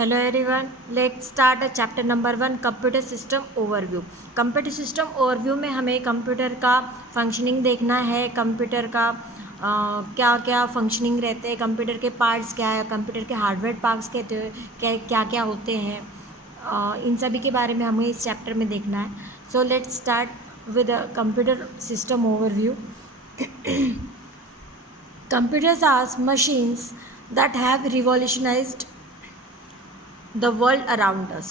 Hello everyone. Let's start chapter number 1 computer system overview. Computer system overview में हमें computer का functioning देखना है. कंप्यूटर का क्या क्या फंक्शनिंग रहते हैं, कंप्यूटर के पार्ट्स क्या है, कंप्यूटर के हार्डवेयर पार्ट्स क्या क्या होते हैं, इन सभी के बारे में हमें इस चैप्टर में देखना है. So let's start with computer system overview. Computers are machines that have revolutionized the world around us.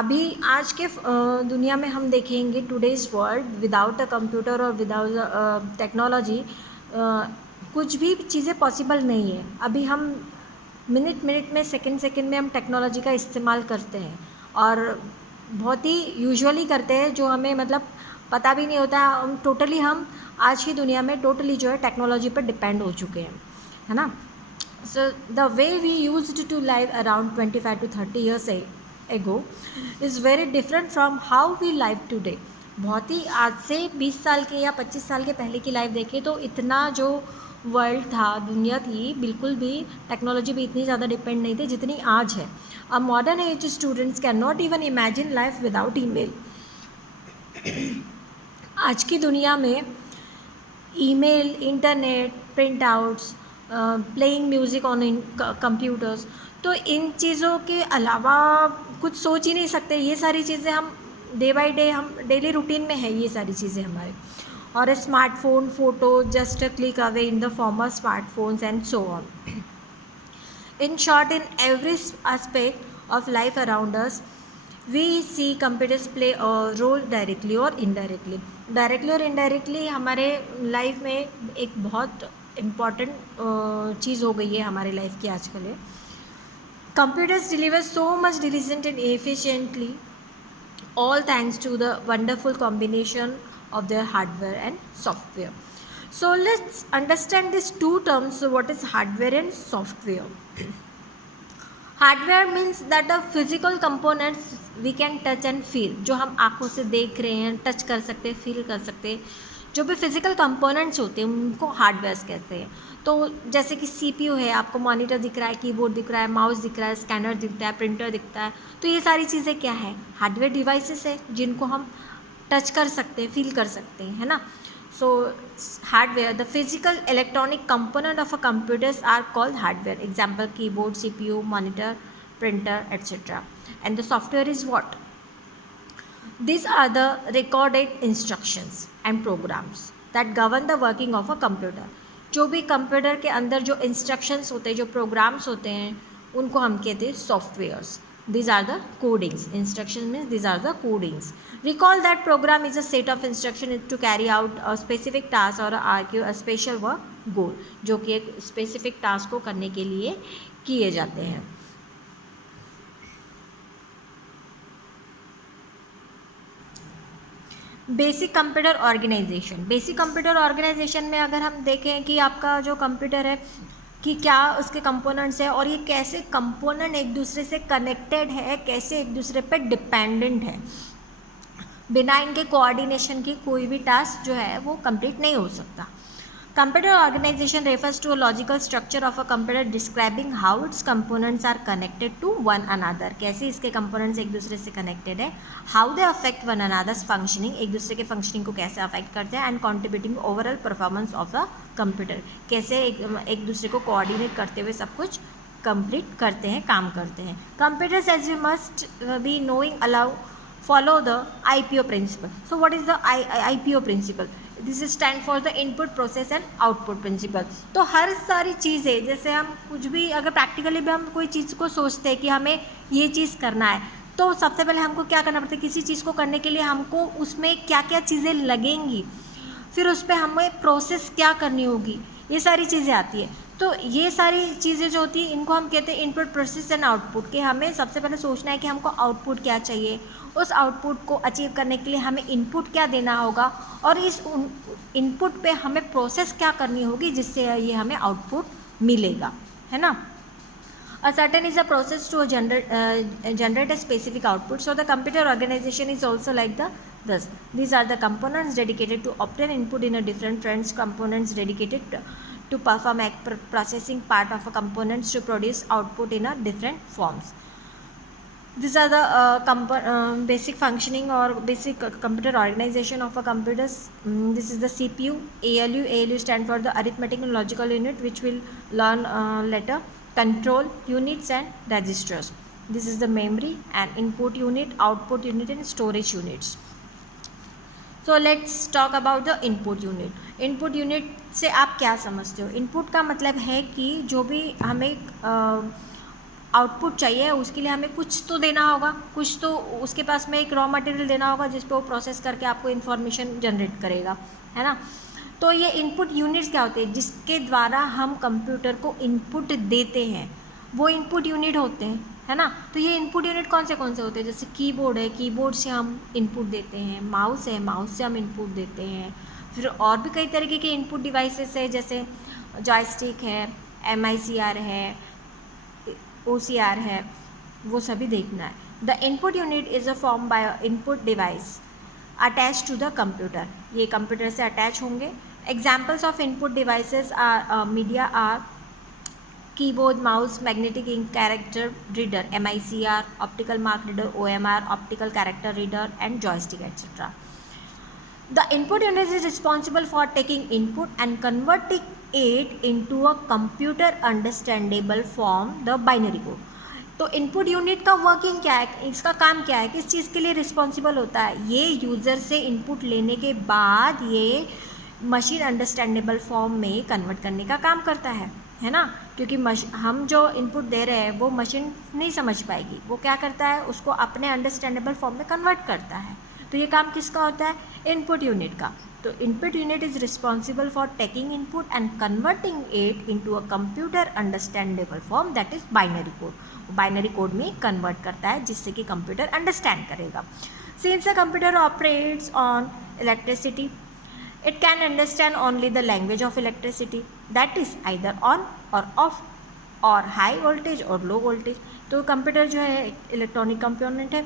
अभी आज के दुनिया में हम देखेंगे today's world without a computer और विदाउट टेक्नोलॉजी कुछ भी चीज़ें पॉसिबल नहीं है. अभी हम मिनट मिनट में सेकंड में हम टेक्नोलॉजी का इस्तेमाल करते हैं और बहुत ही यूजुअली करते हैं, जो हमें मतलब पता भी नहीं होता. हम आज की दुनिया में टोटली जो है टेक्नोलॉजी पर डिपेंड हो चुके हैं, है ना. So the way we used to live around 25 to 30 years ago is very different from how we live today. बहुत ही आज से 20 साल के या 25 साल के पहले की लाइफ देखें तो इतना जो वर्ल्ड था, दुनिया थी, बिल्कुल भी टेक्नोलॉजी भी इतनी ज़्यादा डिपेंड नहीं थी जितनी आज है. अब modern age students can not even imagine life without email. आज की दुनिया में email, internet, print outs, playing music on computers, तो इन चीज़ों के अलावा कुछ सोच ही नहीं सकते. ये सारी चीज़ें हम डे बाय डे हम डेली रूटीन में है ये सारी चीज़ें हमारे. और smartphone, photo just a click away in the form of smartphones and so on. In short, in every aspect of life around us we see computers play a role directly और indirectly. Directly और indirectly हमारे life में एक बहुत important चीज़ हो गई है हमारे लाइफ की आजकल है. Computers deliver so much diligent and efficiently all thanks to the wonderful combination of the hardware and software. So let's understand this two terms. What is hardware and software? Hardware means that the physical components we can touch and feel. जो हम आँखों से देख रहे हैं, touch कर सकते हैं, फील कर सकते हैं, जो भी फिजिकल कंपोनेंट्स होते हैं उनको हार्डवेयर्स कहते हैं. तो जैसे कि सीपीयू है, आपको मॉनिटर दिख रहा है, कीबोर्ड दिख रहा है, माउस दिख रहा है, स्कैनर दिखता है, प्रिंटर दिखता है, तो ये सारी चीज़ें क्या है? हार्डवेयर डिवाइसेस है जिनको हम टच कर सकते हैं, फील कर सकते हैं, है ना. So hardware, the physical electronic component of a computers are called hardware. Example keyboard, CPU, monitor, printer, etc. And the software is what? These are the recorded instructions and programs that govern the working of a computer. जो भी computer के अंदर जो instructions होते हैं, जो programmes होते हैं, उनको हम कहते हैं softwares. These are the codings. Instruction means these are the codings. Recall that program is a set of instructions to carry out a specific task or achieve a special work goal, जो कि एक specific task को करने के लिए किए जाते हैं. Basic computer organisation. Basic computer organisation में अगर हम देखें कि आपका जो कंप्यूटर है कि क्या उसके कंपोनेंट्स है और ये कैसे कंपोनेंट एक दूसरे से कनेक्टेड है, कैसे एक दूसरे पे डिपेंडेंट है. बिना इनके कोऑर्डिनेशन की कोई भी टास्क जो है वो कंप्लीट नहीं हो सकता. Computer organization refers to a logical structure of a computer describing how its components are connected to one another. कैसे इसके components एक दूसरे से connected है, how they affect one another's functioning, एक दूसरे के functioning को कैसे affect करते हैं, and contributing overall performance of the computer, कैसे एक दूसरे को coordinate करते हुए सब कुछ complete करते हैं, काम करते हैं. Computers, as you must be knowing, follow the IPO principle. So what is the IPO principle? This is stand for the input process and output principle. तो हर सारी चीज़ें, जैसे हम कुछ भी अगर प्रैक्टिकली भी हम कोई चीज़ को सोचते हैं कि हमें ये चीज़ करना है, तो सबसे पहले हमको क्या करना पड़ता है? किसी चीज़ को करने के लिए हमको उसमें क्या क्या चीज़ें लगेंगी, फिर उस पर हमें प्रोसेस क्या करनी होगी, ये सारी चीज़ें आती है. तो ये सारी चीज़ें जो होती हैं इनको हम कहते हैं इनपुट, प्रोसेस एंड आउटपुट. कि हमें सबसे पहले सोचना है कि हमको आउटपुट क्या चाहिए, उस आउटपुट को अचीव करने के लिए हमें इनपुट क्या देना होगा, और इस इनपुट पे हमें प्रोसेस क्या करनी होगी जिससे ये हमें आउटपुट मिलेगा, है ना. A certain is a process to generate a specific output. So the computer organization is also like this. These are the components dedicated to obtain input in a different trends. Components dedicated to perform a processing part of a components to produce output in a different forms. These are the basic functioning or basic computer organization of a computers. This is the CPU. ALU stand for the arithmetic and logical unit, which will learn later. Control units and registers. This is the memory and input unit, output unit and storage units. So let's talk about the input unit. Input unit से आप क्या समझते हो? Input का मतलब है कि जो भी हमें आउटपुट चाहिए उसके लिए हमें कुछ तो देना होगा, कुछ तो उसके पास में एक रॉ मटेरियल देना होगा जिस पे वो प्रोसेस करके आपको इन्फॉर्मेशन जनरेट करेगा, है ना. तो ये इनपुट यूनिट्स क्या होते हैं? जिसके द्वारा हम कंप्यूटर को इनपुट देते हैं वो इनपुट यूनिट होते हैं, है ना. तो ये इनपुट यूनिट कौन से होते हैं? जैसे कीबोर्ड है, कीबोर्ड से हम इनपुट देते हैं. माउस है, माउस से हम इनपुट देते हैं. फिर और भी कई तरीके के इनपुट डिवाइसेस है, जैसे जॉयस्टिक है, MICR है, OCR है, वो सभी देखना है. The input unit is a form by input device attach to the computer. ये कंप्यूटर से अटैच होंगे. Examples of input devices are media are keyboard, mouse, magnetic ink character reader MICR, optical mark reader OMR, optical character reader and joystick etc. The input unit is responsible for taking input and converting it into a computer understandable form, the binary code. तो input unit का working क्या है, इसका काम क्या है, किस चीज़ के लिए रिस्पॉन्सिबल होता है? ये यूज़र से इनपुट लेने के बाद ये मशीन अंडरस्टैंडेबल फॉर्म में कन्वर्ट करने का काम करता है ना. क्योंकि हम जो इनपुट दे रहे हैं वो मशीन नहीं समझ पाएगी. वो क्या करता है? उसको अपने अंडरस्टैंडेबल फॉर्म में कन्वर्ट करता है. तो ये काम किसका होता है? इनपुट यूनिट का. तो input unit is responsible for taking input and converting it into a computer understandable form, that is binary code. Binary code में कन्वर्ट करता है जिससे कि कंप्यूटर अंडरस्टैंड करेगा. Since a computer operates on electricity, it can understand only the language of electricity, that is either on or off or high voltage or low voltage. तो computer जो है electronic component है.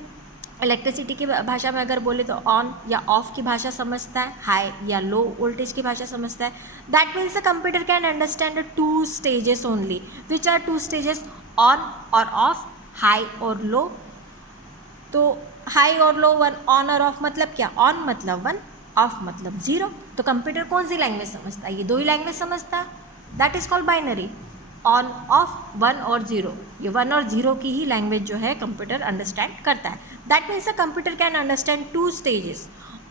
Electricity की भाषा में अगर बोले तो ऑन या ऑफ की भाषा समझता है, हाई या लो वोल्टेज की भाषा समझता है. That means the computer can understand 2 stages only. Which are 2 stages? On और ऑफ, हाई और लो. तो हाई और लो, वन ऑन और ऑफ मतलब क्या? ऑन मतलब 1, ऑफ मतलब 0. तो कंप्यूटर कौन सी लैंग्वेज समझता है? ये 2 ही लैंग्वेज समझता है. That is called binary. On off, 1 और 0, ये 1 और 0 की ही लैंग्वेज जो है कंप्यूटर अंडरस्टैंड करता है. That means the computer can understand 2 stages,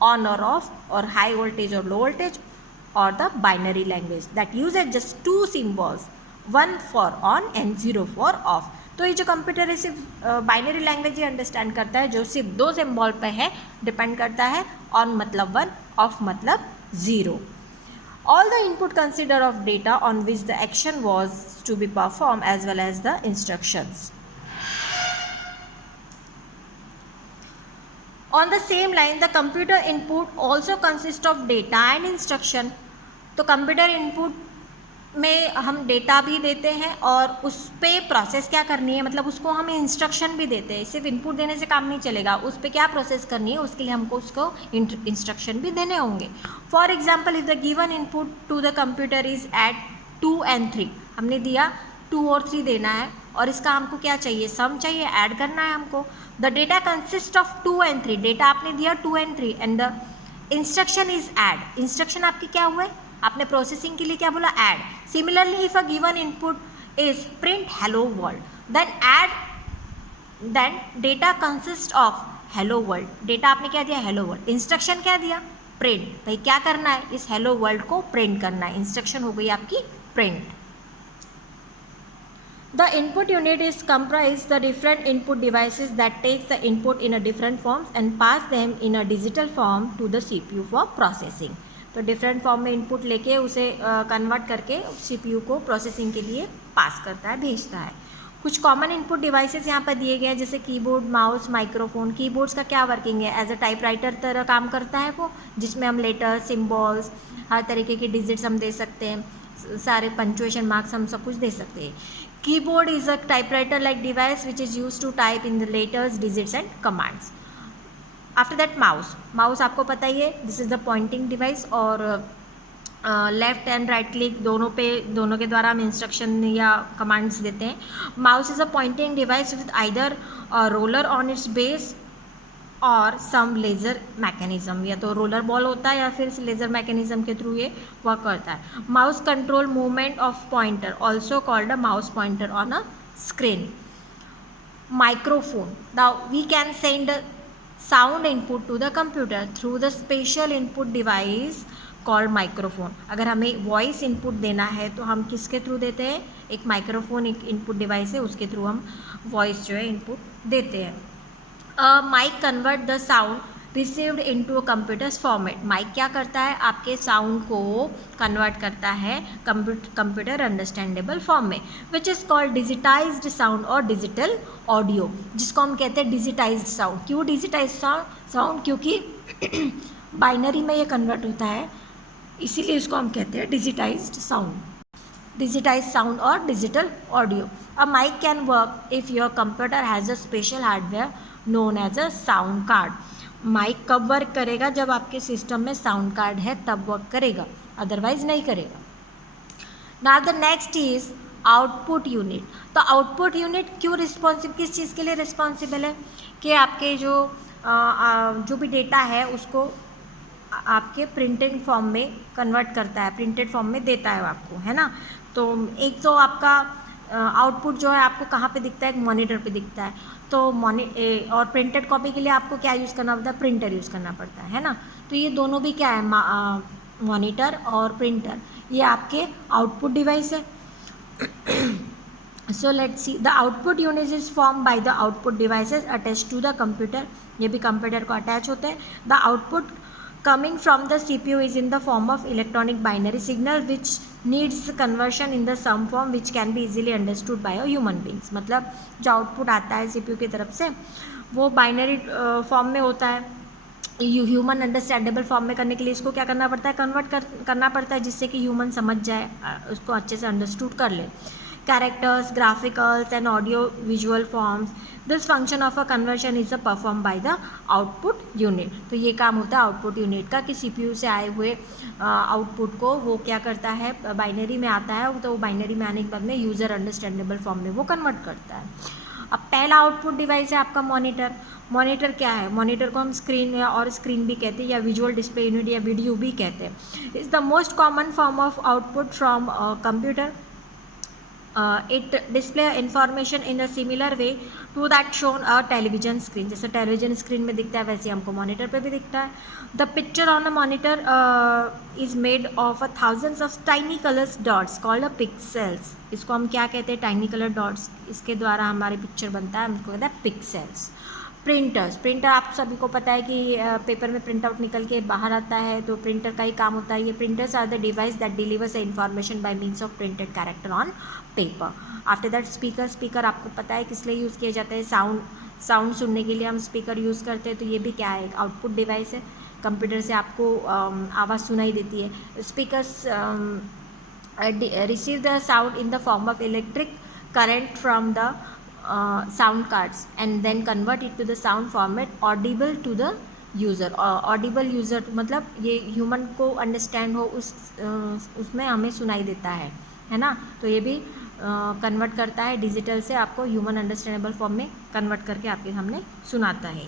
on और ऑफ, और हाई वोल्टेज और लो वोल्टेज, और the binary language that usage just 2 symbols, 1 for on and 0 for of. तो ये जो कंप्यूटर है सिर्फ बाइनरी लैंग्वेज ही अंडरस्टैंड करता है, जो सिर्फ 2 सिम्बॉल पे है, डिपेंड करता है. ऑन मतलब 1, ऑफ मतलब 0. All the input consider of data on which the action was to be performed as well as the instructions. On the same line, the computer input also consists of data and instruction. तो computer input में हम data भी देते हैं और उस पर process क्या करनी है, मतलब उसको हम इंस्ट्रक्शन भी देते हैं. सिर्फ इनपुट देने से काम नहीं चलेगा, उस पर क्या प्रोसेस करनी है उसके लिए हमको उसको इंस्ट्रक्शन भी देने होंगे. For example, if the given input to the computer is at 2 and 3, हमने दिया 2 और 3 देना है और इसका हमको क्या चाहिए? सम चाहिए, ऐड करना है हमको. The data consist of 2 and 3. Data आपने दिया 2 and 3 and the instruction is add. Instruction आपकी क्या हुए? आपने प्रोसेसिंग के लिए क्या बोला? Add. Similarly if a given input is print hello world, then add, then data consist of hello world. Data आपने क्या दिया? Hello world. इंस्ट्रक्शन क्या दिया? प्रिंट. भाई क्या करना है? इस हेलो वर्ल्ड को प्रिंट करना है. इंस्ट्रक्शन हो गई आपकी print. The input unit is comprised the different input devices that takes the input in a different forms and pass them in a digital form to the CPU for processing. तो different form में input लेके उसे convert करके CPU को processing के लिए पास करता है, भेजता है. कुछ कॉमन इनपुट डिवाइसेस यहाँ पर दिए गए हैं, जैसे कीबोर्ड, माउस, माइक्रोफोन. कीबोर्ड्स का क्या वर्किंग है? एज अ टाइपराइटर तरह काम करता है वो, जिसमें हम लेटर्स, सिम्बॉल्स, हर तरीके के डिजिट्स हम दे सकते हैं, सारे पंक्चुएशन मार्क्स हम सब कुछ दे सकते हैं. Keyboard is a typewriter like device which is use to type in the letters, digits and commands. After that mouse. Mouse आपको पता ही है, this is the pointing device और लेफ़्ट एंड राइट क्लिक दोनों के द्वारा हम इंस्ट्रक्शन या कमांड्स देते हैं. Mouse is a pointing device with either roller on its base और सम लेज़र मैकेनिज्म. या तो रोलर बॉल होता है या फिर लेज़र मैकेनिज्म के थ्रू ये वर्क करता है. Mouse control movement of pointer, also called a mouse pointer on a screen. Microphone. Now we can send sound input to the computer through the special input device called microphone. अगर हमें voice input देना है तो हम किसके through देते हैं? एक माइक्रोफोन एक इनपुट डिवाइस है, उसके थ्रू हम वॉइस जो है इनपुट देते हैं. Mic convert the sound received into a computers format. Mic क्या करता है? आपके साउंड को कन्वर्ट करता है कंप्यूटर अंडरस्टैंडेबल फॉर्म में, which is called digitised sound और डिजिटल ऑडियो, जिसको हम कहते हैं डिजिटाइज्ड साउंड. क्यों डिजिटाइज्ड साउंड? क्योंकि बाइनरी में ये कन्वर्ट होता है, इसीलिए इसको हम कहते हैं digitised sound. Digitized sound or digital audio. A mic can work if your computer has a special hardware known as a sound card. Mic कब वर्क करेगा? जब आपके सिस्टम में साउंड कार्ड है तब वर्क करेगा, अदरवाइज नहीं करेगा. Now the next is output unit. तो आउटपुट यूनिट क्यों रिस्पॉन्सिबल, किस चीज़ के लिए रिस्पॉन्सिबल है? कि आपके जो भी डेटा है उसको आपके प्रिंटेड फॉर्म में कन्वर्ट करता है, प्रिंटेड फॉर्म में देता है आपको, है ना. तो एक तो आपका आउटपुट जो है आपको कहाँ पे दिखता है? एक मॉनिटर पे दिखता है. तो और प्रिंटेड कॉपी के लिए आपको क्या यूज़ करना पड़ता है? प्रिंटर यूज़ करना पड़ता है ना. तो ये दोनों भी क्या है? मॉनिटर और प्रिंटर, ये आपके आउटपुट डिवाइस है. So let's see, the output unit is formed by the output devices attached to the computer. ये भी कंप्यूटर को अटैच होते हैं. The output coming from the CPU is in the form of electronic binary signal which needs conversion in the some form which can be easily understood by a human beings. मतलब जो output आता है CPU की तरफ से वो binary form में होता है. ह्यूमन अंडरस्टैंडेबल फॉर्म में करने के लिए इसको क्या करना पड़ता है? कन्वर्ट करना पड़ता है, जिससे कि ह्यूमन समझ जाए, उसको अच्छे से अंडरस्टूड कर ले. Characters, graphicals and audio visual forms. This function of a conversion is a perform by the output unit. तो ये काम होता है आउटपुट यूनिट का कि सीपीयू से आए हुए आउटपुट को वो क्या करता है? बाइनरी में आता है, तो वो बाइनरी में आने के बाद में यूज़र अंडरस्टैंडेबल फॉर्म में वो कन्वर्ट करता है. अब पहला आउटपुट डिवाइस है आपका मॉनिटर. मॉनिटर क्या है? मॉनिटर को हम स्क्रीन और स्क्रीन भी कहते हैं, या विजुअल डिस्प्ले यूनिट या वीडियो भी कहते हैं. Is the most common form of output from computer. It display information in a similar way to that shown a television screen. जैसे टेलीविजन स्क्रीन में दिखता है वैसे हमको मॉनिटर पे भी दिखता है. The picture on a monitor is made of a thousands of tiny colors dots called a pixels. इसको हम क्या कहते हैं? tiny color dots. इसके द्वारा हमारी पिक्चर बनता है, हमको कहते हैं पिक्सेल्स. प्रिंटर आप सभी को पता है कि पेपर में प्रिंट आउट निकल के बाहर आता है, तो प्रिंटर का ही काम होता है. ये printers are the device that delivers the information by means of printed character on paper. After that speaker आपको पता है किस लिए यूज़ किए जाते हैं? साउंड सुनने के लिए हम स्पीकर यूज़ करते हैं. तो ये भी क्या है? एक आउटपुट डिवाइस है. कंप्यूटर से आपको आवाज़ सुनाई देती है. Speakers receive the sound in the form of electric current from the sound cards and then convert it to the sound format audible to the user. audible user मतलब ये human को अंडरस्टैंड हो उसमें हमें सुनाई देता है ना. तो ये भी कन्वर्ट करता है डिजिटल से, आपको ह्यूमन अंडरस्टैंडेबल फॉर्म में कन्वर्ट करके आपके सामने सुनाता है.